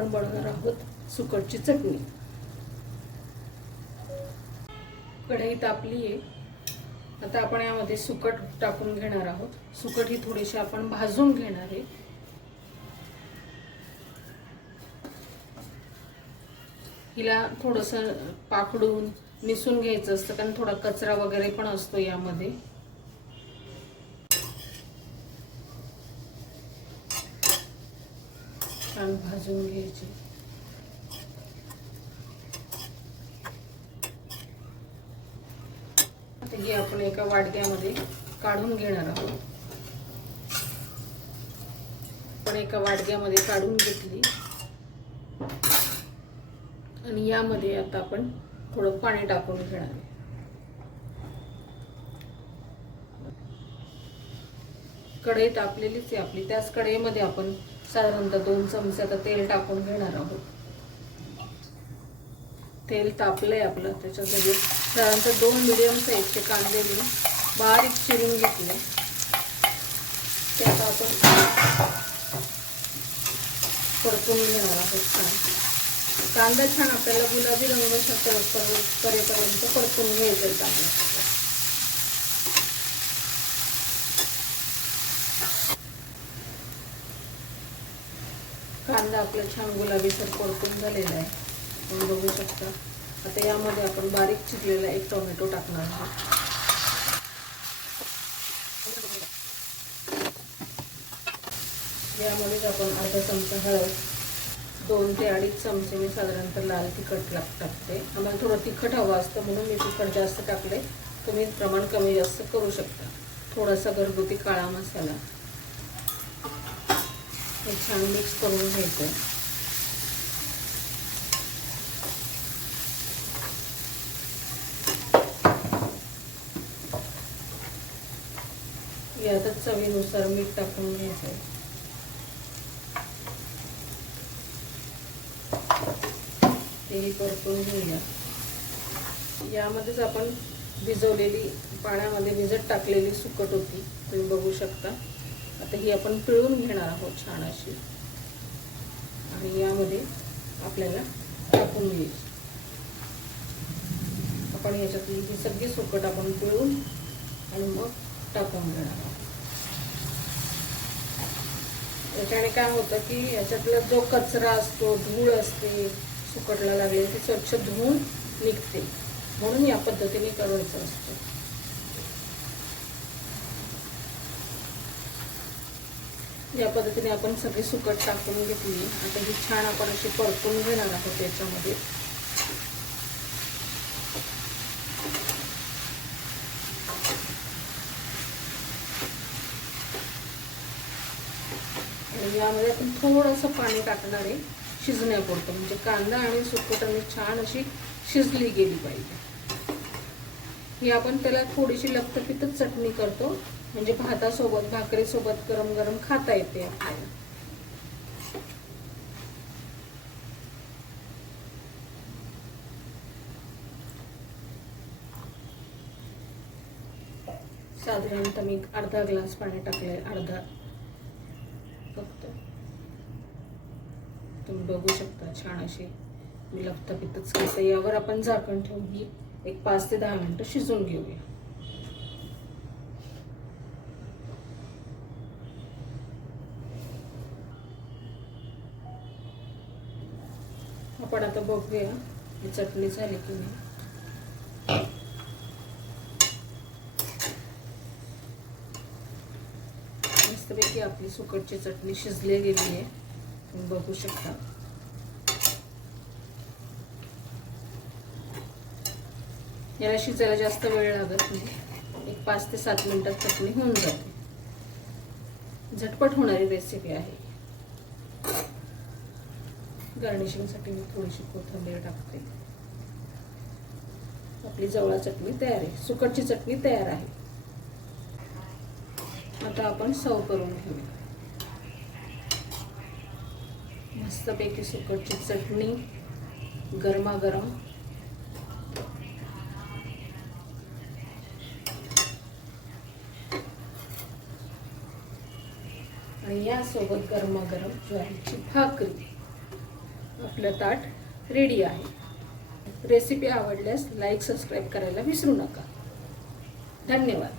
आपण बनवणार आहोत सुकटची चटणी। कढई तापली आहे, आता आपण यामध्ये सुकट टाकून घेणार आहोत। सुकट ही थोडीशी आपण भाजून घेणार आहे। हिला थोडंसं पाकडून निसून घ्यायचं असतं, कारण थोडा कचरा वगैरे पण असतो यामध्ये। छान भाजून घ्यायची। आता ही आपण एका वाटक्यामध्ये काढून घेणार आहोत। आपण एका वाटक्यामध्ये काढून घेतली आणि यामध्ये आता आपण थोडं पाणी टाकून घेणार आहे। कढई तापलेलीच आहे आपली, त्याच कढईमध्ये आपण साधारणतः 2 चमचे आता तेल टाकून घेणार आहोत। तेल तापलंय आपलं, त्याच्यामध्ये साधारणतः 2 मीडियम साईजचे कांदे मी बारीक चिरून घेतले, ते आता आपण परतून घेणार आहोत। छान कांदा छान आपल्याला गुलाबी रंग करेपर्यंत परतून घ्यायचा आहे आपल्याला। कांदा आपला छान गुलाबीसर परतून झालेला आहे, तुम्ही बघू शकता। आता यामध्ये आपण बारीक चिरलेला एक टोमॅटो टाकणार आहोत। यामध्ये आपण अर्धा चमचा हळद, 2 ते 2.5 चमचे मी साधारणतः लाल तिखट टाकते। आम्हाला थोडं तिखट हवं असतं म्हणून मी तिखट जास्त टाकले, तुम्ही प्रमाण कमी जास्त करू शकता। थोडासा घरगुती काळा मसाला, हे छान मिक्स करून घ्यायचं। यातच चवीनुसार मीठ टाकून घ्यायचं। तेही परतून घेऊया। यामध्येच आपण भिजवलेली, पाण्यामध्ये भिजत टाकलेली सुकट होती, तुम्ही बघू शकता। आता ही आपण पिळून घेणार आहोत छान अशी, आणि यामध्ये आपल्याला टाकून घ्यायची। आपण याच्यातली ही सगळी सुकट आपण पिळून आणि मग टाकून घेणार आहोत। याच्याने काय होतं की याच्यातला जो कचरा असतो, धूळ असते, सुकटला लागले ती स्वच्छ धुवून निघते, म्हणून या पद्धतीने करायचं असतं। या पद्धतीने आपण सगळी सुकट टाकून घेतली। आता ही छान आपण अशी परतून घेणार आहोत याच्यामध्ये। यामध्ये आपण थोडंसं पाणी टाकणार आहे शिजण्यापुरतं, म्हणजे कांदा आणि सुकट छान अशी शिजली गेली पाहिजे। ही आपण त्याला थोडीशी लपतपितच चटणी करतो, म्हणजे भातासोबत, भाकरीसोबत गरम गरम खाता येते आपल्याला। साधारणतः मी अर्धा ग्लास पाणी टाकलंय, अर्धा फक्त। तुम्ही बघू शकता छान अशी मी लपतपितच करते। यावर आपण झाकण ठेवून ही एक 5 ते 10 मिनिटं शिजून घेऊया। आपण आता बघूया ही चटणी झाली की नाही। मस्तपैकी आपली सुकटची चटणी शिजली गेली आहे, तुम्ही बघू शकता। याला शिजायला जास्त वेळ लागत नाही, एक 5 ते 7 मिनिटात चटणी होऊन जाते। झटपट होणारी रेसिपी आहे। गार्निशिंगसाठी मी थोडीशी कोथिंबीर टाकते। आपली जवळा चटणी तयार आहे, सुकटची चटणी तयार आहे। आता आपण सर्व करून घेऊया। मस्तपैकी सुकटची चटणी गरमागरम, आणि यासोबत गरमागरम ज्वारीची भाकरी। आपलं ताट रेडी आहे। रेसिपी आवडल्यास लाईक सबस्क्राईब करायला विसरू नका। धन्यवाद।